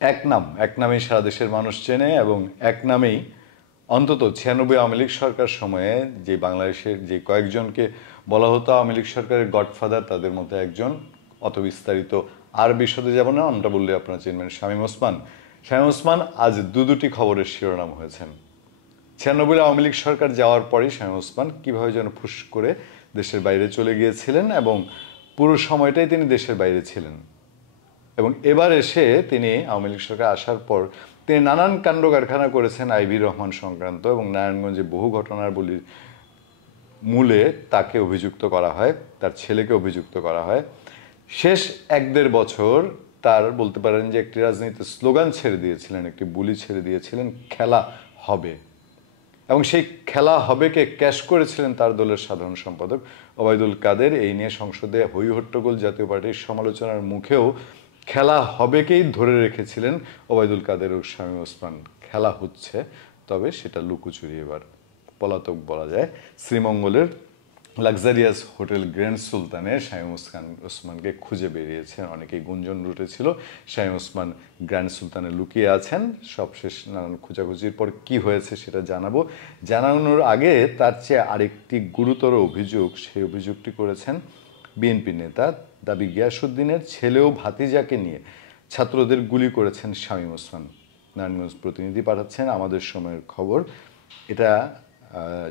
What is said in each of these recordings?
এক নামেই সারা দেশের মানুষ চেনে এবং এক নামেই অন্তত 96 আওয়ামী লীগ সরকার সময়ে যে বাংলাদেশের যে কয়েকজনকে বলা হতো আওয়ামী লীগ সরকারের গডফাদার, তাদের মধ্যে একজন। অত বিস্তারিত আর বিশদে যাব না, নামটা বললে আপনারা চিনবেন, শামীম ওসমান। শামীম ওসমান আজ দুটি খবরের শিরোনাম হয়েছেন। 96 আওয়ামী লীগ সরকার যাওয়ার পরই শামীম ওসমান কীভাবে যেন ফুস করে দেশের বাইরে চলে গিয়েছিলেন এবং পুরো সময়টাই তিনি দেশের বাইরে ছিলেন। এবং এবার এসে তিনি আওয়ামী লীগ সরকার আসার পর তিনি নানান কাণ্ড কারখানা করেছেন আইভি রহমান সংক্রান্ত, এবং নারায়ণগঞ্জে বহু ঘটনার বলির মূলে তাকে অভিযুক্ত করা হয়, তার ছেলেকে অভিযুক্ত করা হয়। শেষ 1-1.5 বছর তার বলতে পারেন যে একটি রাজনীতির স্লোগান ছেড়ে দিয়েছিলেন, একটি বুলি ছেড়ে দিয়েছিলেন, খেলা হবে। এবং সেই খেলা হবেকে ক্যাশ করেছিলেন তার দলের সাধারণ সম্পাদক ওবায়দুল কাদের। এই নিয়ে সংসদে হই হট্টগোল, জাতীয় পার্টির সমালোচনার মুখেও খেলা হবেকেই ধরে রেখেছিলেন ওবায়দুল কাদের ও শামীম ওসমান। খেলা হচ্ছে, তবে সেটা লুকোচুরি, এবার পলাতক বলা যায়। শ্রীমঙ্গলের লাক্সারিয়াস হোটেল গ্র্যান্ড সুলতানে শামীম ওসমানকে খুঁজে বেরিয়েছেন। অনেকেই গুঞ্জন রুটেছিল শামীম ওসমান গ্র্যান্ড সুলতানে লুকিয়ে আছেন। সবশেষ নানান খোঁজাখুঁজির পর কি হয়েছে সেটা জানানোর আগে তার চেয়ে আরেকটি গুরুতর অভিযোগ, সেই অভিযোগটি করেছেন বিএনপি নেতা দাবি গিয়াসউদ্দিনের ছেলে ও ভাতিজাকে নিয়ে ছাত্রদের গুলি করেছেন শামীম ওসমান। নারায়ণগঞ্জ প্রতিনিধি পাঠাচ্ছেন আমাদের সময়ের খবর। এটা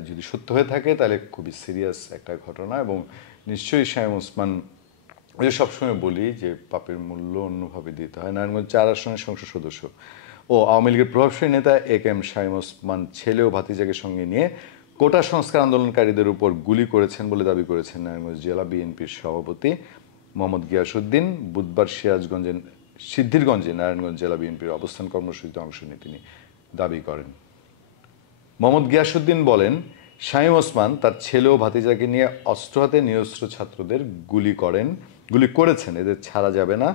যদি সত্য হয়ে থাকে তাহলে খুবই সিরিয়াস একটা ঘটনা, এবং নিশ্চয়ই শামীম ওসমান, ওই যে সবসময় বলি যে পাপের মূল্য অন্যভাবে দিতে হয়। নারায়ণগঞ্জ 4 আসনের সংসদ সদস্য ও আওয়ামী লীগের প্রভাবশালী নেতা এ.কে.এম. শামীম ওসমান ছেলে ও ভাতিজাকে সঙ্গে নিয়ে কোটা সংস্কার আন্দোলনকারীদের উপর গুলি করেছেন বলে দাবি করেছেন নারায়ণগঞ্জ জেলা বিএনপির সভাপতি মোহাম্মদ গিয়াসউদ্দিন। বুধবার সিদ্ধিরগঞ্জে নারায়ণগঞ্জ জেলা বিএনপির অবস্থান কর্মসূচিতে অংশ নিয়ে তিনি দাবি করেন। মোহাম্মদ গিয়াসউদ্দিন বলেন, শামীম ওসমান তার ছেলে ও ভাতিজাকে নিয়ে অস্ত্র হাতে নিরস্ত্র ছাত্রদের গুলি করেছেন। এদের ছাড়া যাবে না,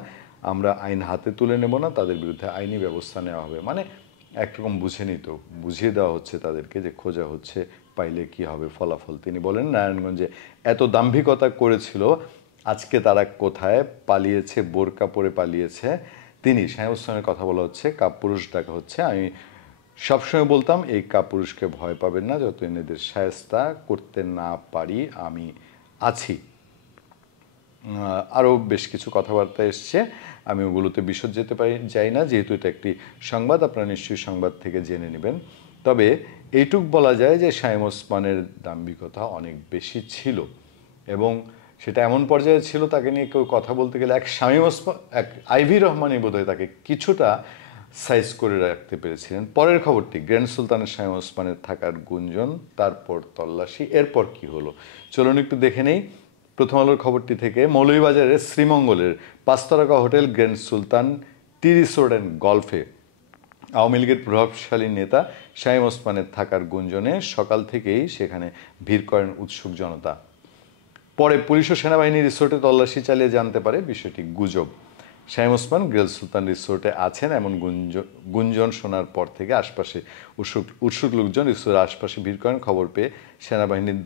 আমরা আইন হাতে তুলে নেব না, তাদের বিরুদ্ধে আইনি ব্যবস্থা নেওয়া হবে। মানে একরকম বুঝিয়ে দেওয়া হচ্ছে তাদেরকে যে খোঁজা হচ্ছে, পাইলে কি হবে ফলাফল। তিনি বলেন, নারায়ণগঞ্জে এত দাম্ভিকতা করেছিল, আজকে তারা কোথায় পালিয়েছে, বোরকা পরে পালিয়েছে। তিনি শামীম ওসমানের কথা বলা হচ্ছে, কাপুরুষ ডাকা হচ্ছে। আমি সবসময় বলতাম এই কাপুরুষকে ভয় পাবেন না, যতদিন এদের শায়েস্তা করতে না পারি আমি আছি। আরও বেশ কিছু কথাবার্তা এসছে, আমি ওগুলোতে বিশদ যাই না, যেহেতু এটা একটি সংবাদ, আপনারা নিশ্চয়ই সংবাদ থেকে জেনে নেবেন। তবে এইটুক বলা যায় যে শামীম ওসমানের দাম্ভিকতা অনেক বেশি ছিল, এবং সেটা এমন পর্যায়ে ছিল তাকে নিয়ে কেউ কথা বলতে গেলে এক আইভি রহমানই বোধহয় তাকে কিছুটা সাইজ করে রাখতে পেরেছিলেন। পরের খবরটি, গ্র্যান্ড সুলতানের শামীম ওসমানের থাকার গুঞ্জন, তারপর তল্লাশি, এরপর কি হলো চলুন একটু দেখে নেই। প্রথম আলোর খবরটি থেকে, মৌলভীবাজারের শ্রীমঙ্গলের 5 তারকা hotel Grand Sultan Tea Resort and গলফে আওয়ামী লীগের প্রভাবশালী নেতা শামীম ওসমানের থাকার গুঞ্জনে সকাল থেকেই সেখানে ভিড় করেন উৎসুক জনতা। পরে পুলিশ ও সেনাবাহিনী রিসোর্টে তল্লাশি চালিয়ে জানতে পারে বিষয়টি গুজব। শামীম ওসমান গ্র্যান্ড সুলতান রিসোর্টে আছেন এমন গুঞ্জন শোনার পর থেকে আশপাশে উৎসুক লোকজন রিসোর্টের আশপাশে ভিড় করেন। খবর পেয়ে সেনাবাহিনীর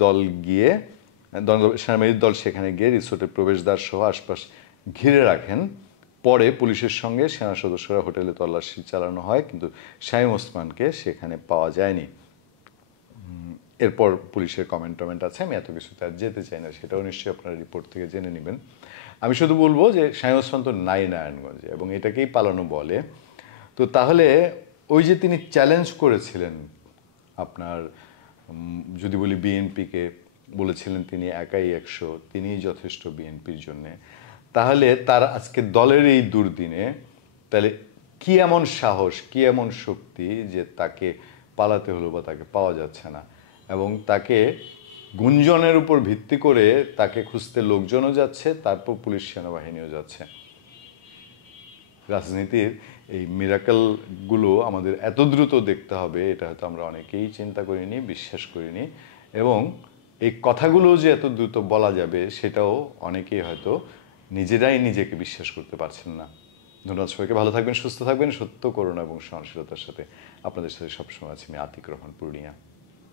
দল সেখানে গিয়ে রিসোর্টের প্রবেশদ্বার সহ আশপাশ ঘিরে রাখেন। পরে পুলিশের সঙ্গে সেনা সদস্যরা হোটেলে তল্লাশি চালানো হয়, কিন্তু শামীম ওসমানকে সেখানে পাওয়া যায়নি। এরপর পুলিশের কমেন্ট আছে, আমি এত কিছুতে আর যেতে চাই না, সেটাও নিশ্চয়ই আপনারা রিপোর্ট থেকে জেনে নেবেন। আমি শুধু বলবো যে শামীম ওসমান তো নাই নারায়ণগঞ্জে, এবং এটাকেই পালানো বলে। তো তাহলে ওই যে তিনি চ্যালেঞ্জ করেছিলেন, আপনার যদি বলি বিএনপিকে, বলেছিলেন তিনি একাই 100, তিনিই যথেষ্ট বিএনপির জন্যে, তাহলে তার আজকে দলের এই দুর্দিনে তাহলে কি এমন সাহস, কি এমন শক্তি যে তাকে পালাতে হলো বা তাকে পাওয়া যাচ্ছে না, এবং তাকে গুঞ্জনের উপর ভিত্তি করে তাকে খুঁজতে লোকজনও যাচ্ছে, তারপর পুলিশ সেনাবাহিনীও যাচ্ছে। রাজনীতির এই মিরাকেলগুলো আমাদের এত দ্রুত দেখতে হবে, এটা হয়তো আমরা অনেকেই চিন্তা করিনি, বিশ্বাস করিনি, এবং এই কথাগুলো যে এত দ্রুত বলা যাবে সেটাও অনেকেই হয়তো নিজেরাই নিজেকে বিশ্বাস করতে পারছেন না। ধন্যবাদ সবাইকে, ভালো থাকবেন, সুস্থ থাকবেন, সত্য, করুণা এবং সহনশীলতার সাথে আপনাদের সাথে সবসময় আছি আমি আতিক রহমান পূর্ণিয়া।